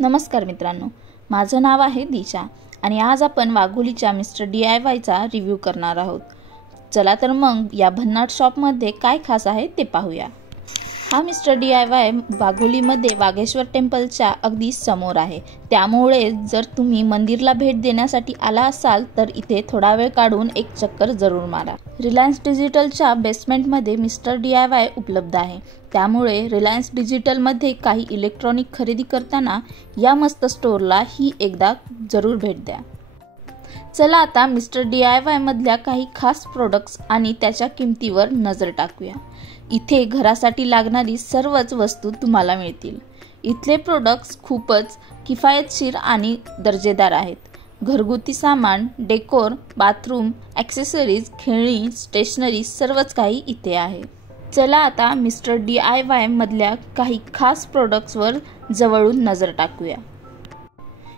नमस्कार मित्रांनो, माझं नाव आहे दिशा आणि आज आपण वाघोलीच्या मिस्टर DIYचा रिव्ह्यू करणार आहोत। चला तर मग या भन्नाट शॉपमध्ये काय खास आहे ते पाहूया। हा मिस्टर DIY वाघोलीमध्ये वाघेश्वर टेम्पलच्या अगदी समोर आहे, त्यामुळे जर तुम्ही मंदिरला भेट देण्यासाठी आला असाल तर इथे थोडा वेळ काढून एक चक्कर जरूर मारा। रिलायन्स डिजिटलच्या बेसमेंटमध्ये मिस्टर DIY उपलब्ध आहे, त्यामुळे रिलायन्स डिजिटलमध्ये काही इलेक्ट्रॉनिक खरेदी करताना या मस्त स्टोअरला ही एकदा जरूर भेट द्या। चला आता मिस्टर DIY मधल्या काही खास प्रोडक्ट्स आणि त्याच्या किमतीवर नजर टाकूया। इथे घरासाठी लागणारी सर्वच वस्तू तुम्हाला मिळतील। इथले प्रोडक्ट्स खूपच किफायतशीर आणि दर्जेदार आहेत। घरगुती सामान, डेकोर, बाथरूम, ॲक्सेसरीज, खेळणी, स्टेशनरी सर्वच काही इथे आहे। चला आता मिस्टर DIY मधल्या काही खास प्रोडक्ट्सवर जवळून नजर टाकूया।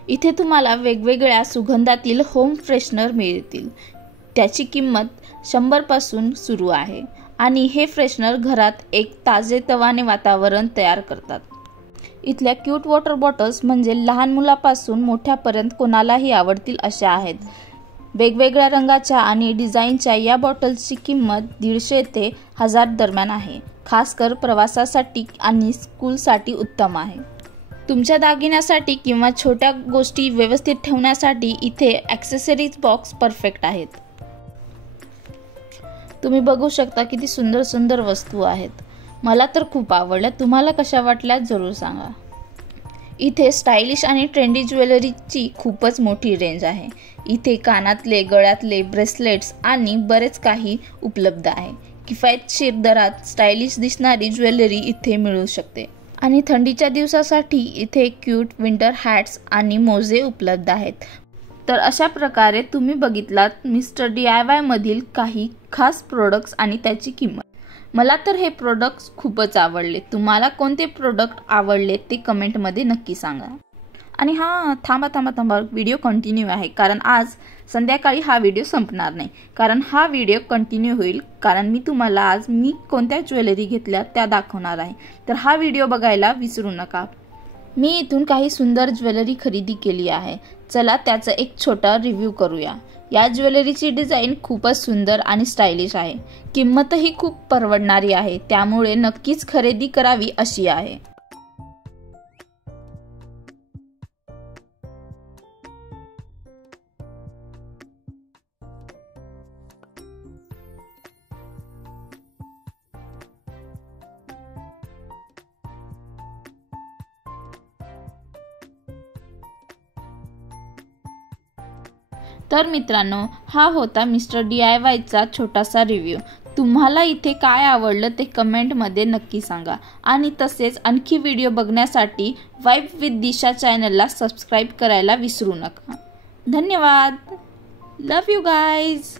इथे तुम्हाला वेगवेगळ्या सुगंधातील होम फ्रेशनर मिळतील। त्याची किंमत 100 पासून सुरू आहे आणि हे फ्रेशनर घरात एक ताजेतवाने वातावरण तयार करतात। इथल्या क्यूट वॉटर बॉटल्स म्हणजे लहान मुलापासून मोठ्यापर्यंत कोणालाही आवडतील अशा आहेत। वेगवेगळ्या रंगाच्या आणि डिझाईनच्या या बॉटल्सची किंमत 150 ते 1000 दरम्यान आहे। खासकर प्रवासासाठी आणि स्कूलसाठी उत्तम आहे। तुमच्या दागिन्यासाठी किंवा छोट्या गोष्टी व्यवस्थित ठेवण्यासाठी इथे ॲक्सेसरीज बॉक्स परफेक्ट आहेत। तुम्ही बघू शकता किती सुंदर सुंदर वस्तू आहेत। मला तर खूप आवडल्या, तुम्हाला कशा वाटल्या जरूर सांगा। इथे स्टायलिश आणि ट्रेंडी ज्वेलरीची खूपच मोठी रेंज आहे। इथे कानातले, गळ्यातले, ब्रेसलेट्स आणि बरेच काही उपलब्ध आहे। किफायतशीर दरात स्टायलिश दिसणारी ज्वेलरी इथे मिळू शकते आणि थंडीच्या दिवसासाठी इथे क्यूट विंटर हॅट्स आणि मोजे उपलब्ध आहेत। तर अशा प्रकारे तुम्ही बघितलात मिस्टर DIY मधील काही खास प्रोडक्ट्स आणि त्याची किंमत। मला तर हे प्रोडक्ट्स खूपच आवडले। तुम्हाला कोणते प्रोडक्ट आवडले ते कमेंटमध्ये नक्की सांगा। आणि थांबा व्हिडिओ कंटिन्यू आहे, कारण आज संध्याकाळी हा व्हिडिओ संपणार नाही, कारण हा व्हिडिओ कंटिन्यू होईल, कारण मी तुम्हाला आज मी कोणत्या ज्वेलरी घेतल्या त्या दाखवणार आहे। तर हा व्हिडिओ बघायला विसरू नका। मी इथून काही सुंदर ज्वेलरी खरेदी केली आहे। चला त्याचा एक छोटा रिव्ह्यू करूया। या ज्वेलरीची डिझाईन खूपच सुंदर आणि स्टायलिश आहे। किंमतही खूप परवडणारी आहे, त्यामुळे नक्कीच खरेदी करावी अशी आहे। तर मित्रांनो, हा होता मिस्टर DIYचा छोटासा रिव्ह्यू। तुम्हाला इथे काय आवडलं ते कमेंटमध्ये नक्की सांगा आणि तसेच आणखी व्हिडिओ बघण्यासाठी वाइब विथ दिशा चॅनलला सबस्क्राइब करायला विसरू नका। धन्यवाद। लव यू गाइज।